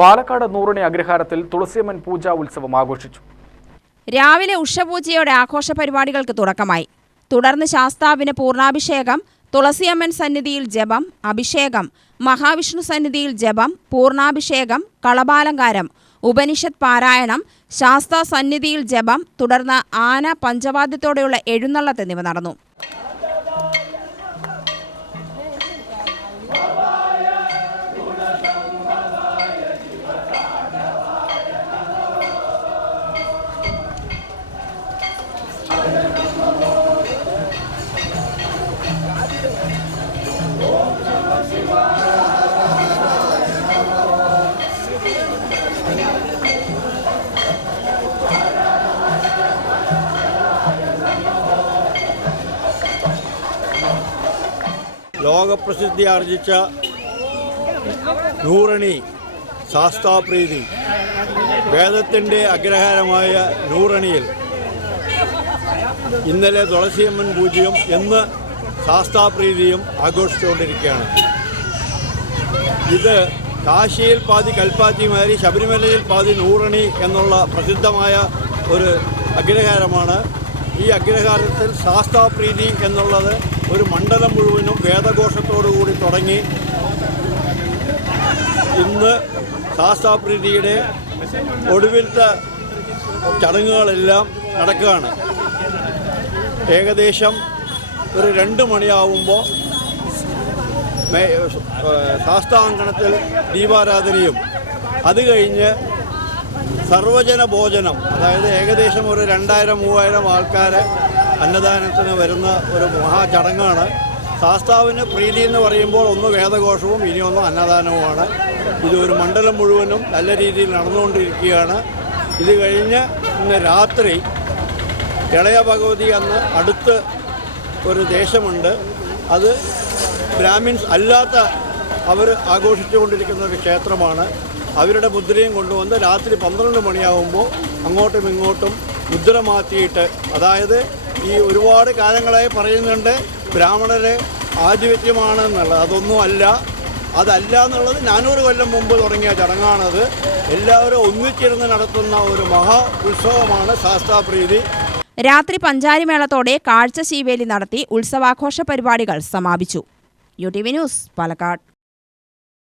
പാലക്കാട് നൂറുണി അഗ്രഹാരത്തിൽ തുളസിയമ്മൻ പൂജാ ഉത്സവം ആഘോഷിച്ചു. രാവിലെ ഉഷപൂജയോടെ ആഘോഷ പരിപാടികൾക്ക് തുടക്കമായി. തുടർന്ന് ശാസ്താവിന് പൂർണ്ണാഭിഷേകം, തുളസിയമ്മൻ സന്നിധിയിൽ ജപം, അഭിഷേകം, മഹാവിഷ്ണു സന്നിധിയിൽ ജപം, പൂർണ്ണാഭിഷേകം, കളഭാലങ്കാരം, ഉപനിഷത്ത് പാരായണം, ശാസ്താ സന്നിധിയിൽ ജപം, തുടർന്ന് ആന പഞ്ചവാദ്യത്തോടെയുള്ള എഴുന്നള്ളത്ത് എന്നിവ നടന്നു. ലോകപ്രസിദ്ധി ആർജിച്ച നൂറണി ശാസ്താപ്രീതി വേദത്തിൻ്റെ അഗ്രഹാരമായ നൂറണിയിൽ ഇന്നലെ തുളസിയമ്മൻ പൂജയും ഇന്ന് ശാസ്താപ്രീതിയും ആഘോഷിച്ചുകൊണ്ടിരിക്കുകയാണ്. ഇത് കാശിയിൽ പാതി കൽപ്പാത്തിമാരി, ശബരിമലയിൽ പാതി നൂറണി എന്നുള്ള പ്രസിദ്ധമായ ഒരു അഗ്രഹാരമാണ്. ഈ അഗ്രഹാരത്തിൽ ശാസ്താപ്രീതി എന്നുള്ളത് ഒരു മണ്ഡലം മുഴുവനും വേദഘോഷത്തോടുകൂടി തുടങ്ങി ഇന്ന് ശാസ്താപ്രീതിയുടെ ഒടുവിലത്തെ ചടങ്ങുകളെല്ലാം നടക്കുകയാണ്. ഏകദേശം ഒരു 2 മണിയാവുമ്പോൾ ശാസ്താങ്കണത്തിൽ ദീപാരാധനയും അത് കഴിഞ്ഞ് സർവജന ഭോജനം, അതായത് ഏകദേശം ഒരു 2000-3000 ആൾക്കാർ അന്നദാനത്തിന് വരുന്ന ഒരു മഹാചടങ്ങാണ്. ശാസ്താവിന് പ്രീതി എന്ന് പറയുമ്പോൾ ഒന്ന് വേദഘോഷവും ഇനിയൊന്ന് അന്നദാനവുമാണ്. ഇത് ഒരു മണ്ഡലം മുഴുവനും നല്ല രീതിയിൽ നടന്നുകൊണ്ടിരിക്കുകയാണ്. ഇത് കഴിഞ്ഞ് ഇന്ന് രാത്രി ഇളയ ഭഗവതി അന്ന് അടുത്ത് ഒരു ദേശമുണ്ട്, അത് ബ്രാഹ്മിൻസ് അല്ലാത്ത അവർ ആഘോഷിച്ചുകൊണ്ടിരിക്കുന്ന ഒരു ക്ഷേത്രമാണ്. അവരുടെ മുദ്രയും കൊണ്ടുവന്ന് രാത്രി 12 മണിയാകുമ്പോൾ അങ്ങോട്ടും ഇങ്ങോട്ടും മുദ്ര മാറ്റിയിട്ട്, അതായത് ഈ ഒരുപാട് കാലങ്ങളായി പറയുന്നുണ്ട് ബ്രാഹ്മണരെ ആധിപത്യമാണ് എന്നുള്ളത്, അതൊന്നും അല്ല. അതല്ല എന്നുള്ളത് 400 കൊല്ലം മുമ്പ് തുടങ്ങിയ ചടങ്ങാണത്. എല്ലാവരും ഒന്നിച്ചിരുന്ന് നടത്തുന്ന ഒരു മഹാ ഉത്സവമാണ് ശാസ്താപ്രീതി. രാത്രി പഞ്ചാരിമേളത്തോടെ കാഴ്ച ശീവേലി നടത്തി ഉത്സവാഘോഷ പരിപാടികൾ സമാപിച്ചു. UTV news, Palakkad.